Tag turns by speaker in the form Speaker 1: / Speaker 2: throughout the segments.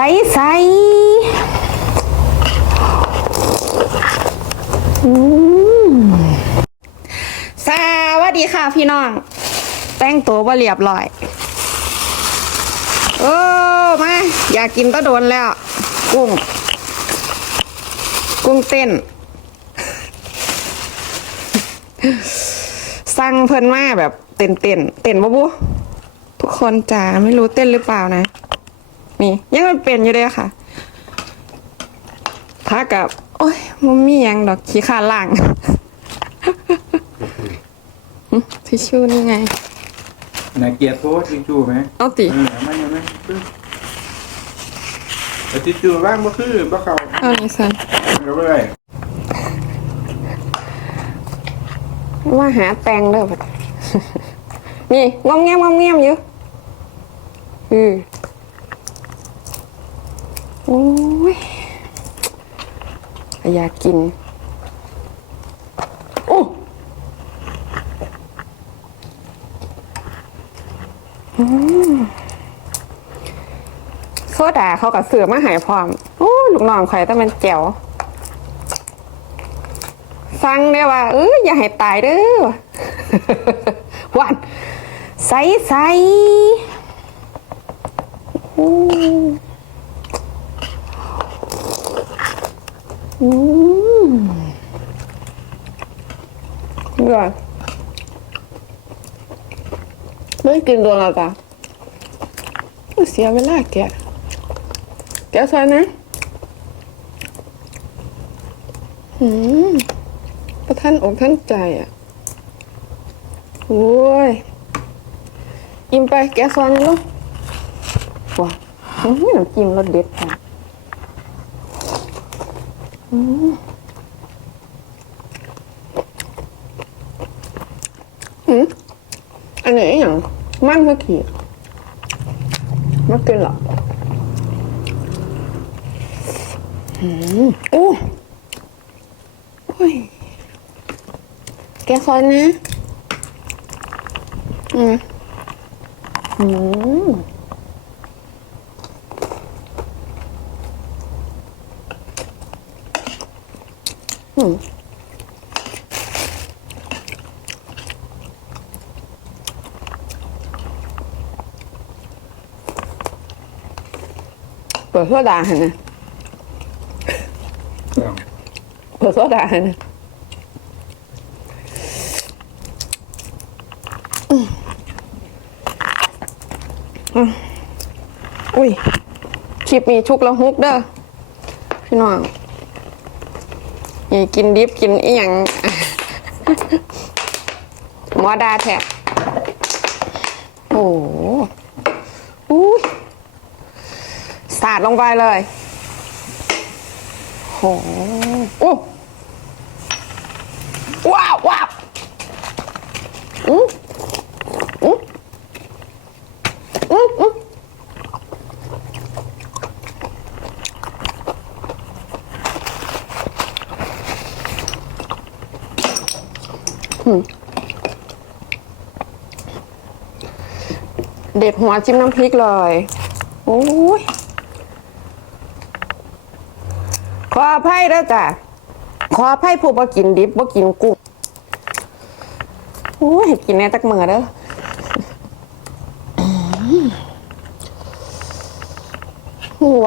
Speaker 1: ใสใสอืมสวัสดีค่ะพี่น้อง แต่งตัวว่าเรียบร้อย โอ้มาอยากกินตะโดนแล้ว กุ้ง กุ้งเต้น สั่งเพิ่นมาแบบเต้นเต้นเต้นบ่บุ ทุกคนจ๋าไม่รู้เต้นหรือเปล่านะ นี่ ยังมันเป็นอยู่เลยค่ะพักกับ โอ้ยมันมีหยังดอกขี้ขาล่างหึทิชชู่นี่ไง
Speaker 2: นายเกียร์โทษทิชชู่ไหม
Speaker 1: เอาติ
Speaker 2: เออไม่ไม่ไม่แต่ทิชชู่บ้างบ่คือบ่เขา
Speaker 1: เอานี่สัน
Speaker 2: ก็ไม่ได้
Speaker 1: ว่าหาแตงเด้อบัดนี่งอมแงมงอมแงมอยู่อือ โอ้ยอยากกิน โอ้โซดาเขากับเสือมาหายพร้อม โอ้ลูกน้องข่อยต้องเป็นแจ๋วสั่งได้ว่า เอออย่าให้ตายเด้อวันใสใส อืมอืมเดือดไม่กินโดนแล้วจ้ะเสียเวลาแกแกใส่นะอืมประท่านอกท่านใจอะโอ้ยอิ่มไปแกซอนี่ลูกว้าอื้อน้ำจิ้มรสเด็ดค่ะ อืมอืมอันนี้อย่างมันก็ขี่มากินหรออืมอู้แกะซอยนะ อืมอืม เปิดโซดาให้นะเปิดโซดาให้นะอุ้ย คลิปนี้ชุกแล้วฮุกเด้อพี่น้อง นี่กินดิบกินอีหยังหมอดาแท้โอ้โหอุ้ยสาดลงไปเลยโหอู้ว้าวว้าวอืมอืมอืมอืม เด็ดหัวจิ้มน้ำพริกเลย โอ้ย ขออภัยด้วยจ้ะ ขออภัยผู้บ่กินดิบบ่กินกุ้งโอ้ยกินแน่ตักมือเด้อหัว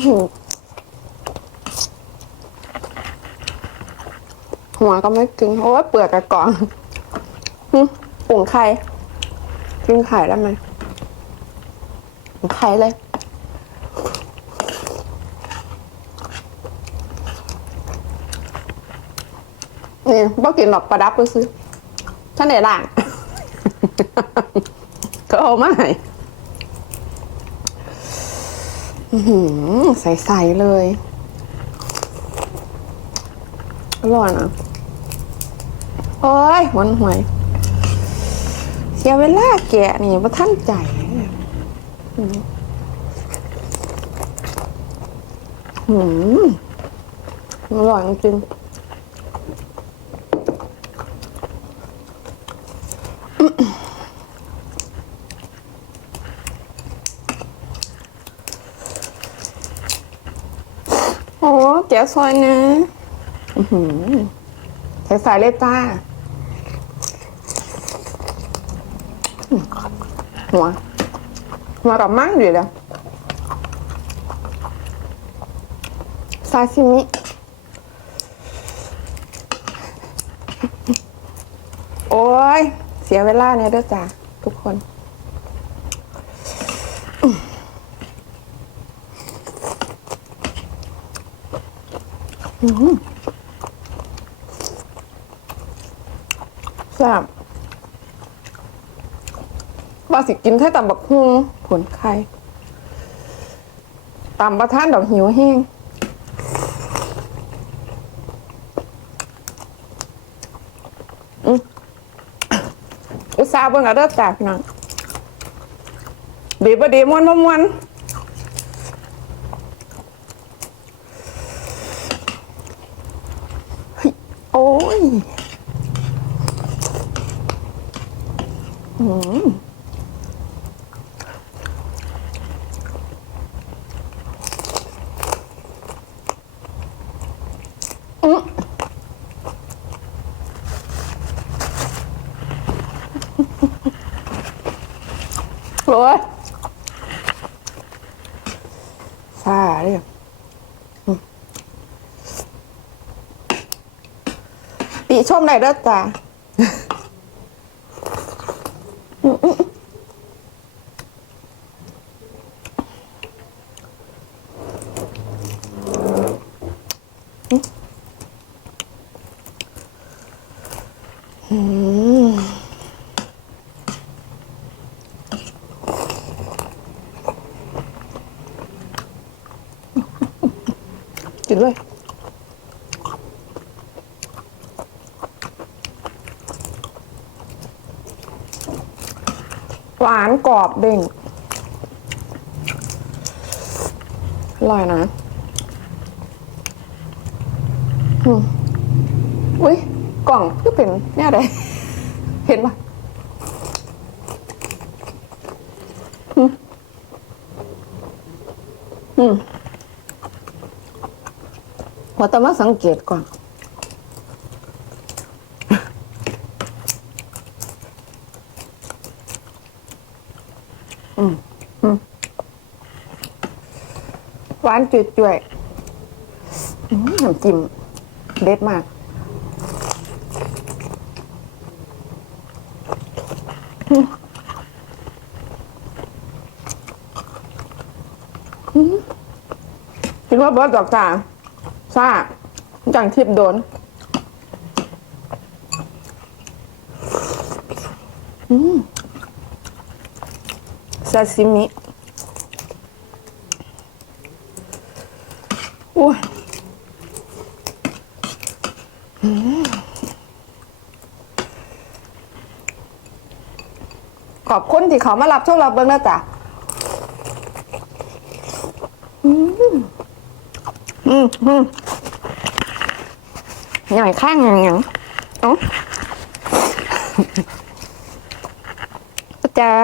Speaker 1: อืม หัวก็ไม่กินเพราะว่าเปลือกกับก่อนหึปุ่งไข่กินไข่ได้ไหมไข่เลยนี่บ่กินหรอกประดับไปซื้อท่านไหนล่างก็เอามาให้ใสๆเลยอร่อยนะ โอ้ยหวนหวย เสียเวลาแกะนี่ประทันใจหืมอร่อยจริงโอ้แก่ซอยนะหือใส่ใส่เลยจ้า หัวหัวกับมั่งอยู่แล้วซาซิมิโอ้ย เสียเวลาเนี่ยเด้อจ้าทุกคนแซ่บ ว่าสิกินแค่ตำบักฮุงผลไข่ตำประท่านดอกหิวแห้งอุตส่าห์เบิ่งเอาเด้อจ้าพี่น้องดีบ่ดีมวนบ่มวนโอ้ย โอ้ยซาเลยอืมติชมได้เด้อจ้าอืม กินเลยหวานกรอบเด้งอร่อยนะ อุ้ยกล่องก็เป็นเนี่ยอะไรเห็นปะอืม อืม ว่าแต่มาสังเกตก่อน อืมอืมหวานจุดจ่วยๆอืมน้ำจิ้มเด็ดมากอืมอืมคิดว่าเบิร์ดดอกจ่า ซ่าจังทิพโดนซาซิมิอุ้ยขอบคุณที่เขามารับช่วงรับเบิ้งนะจ๊ะอืม อืมอืมหน่อยข้างอย่างอย่งเอ้าจ้า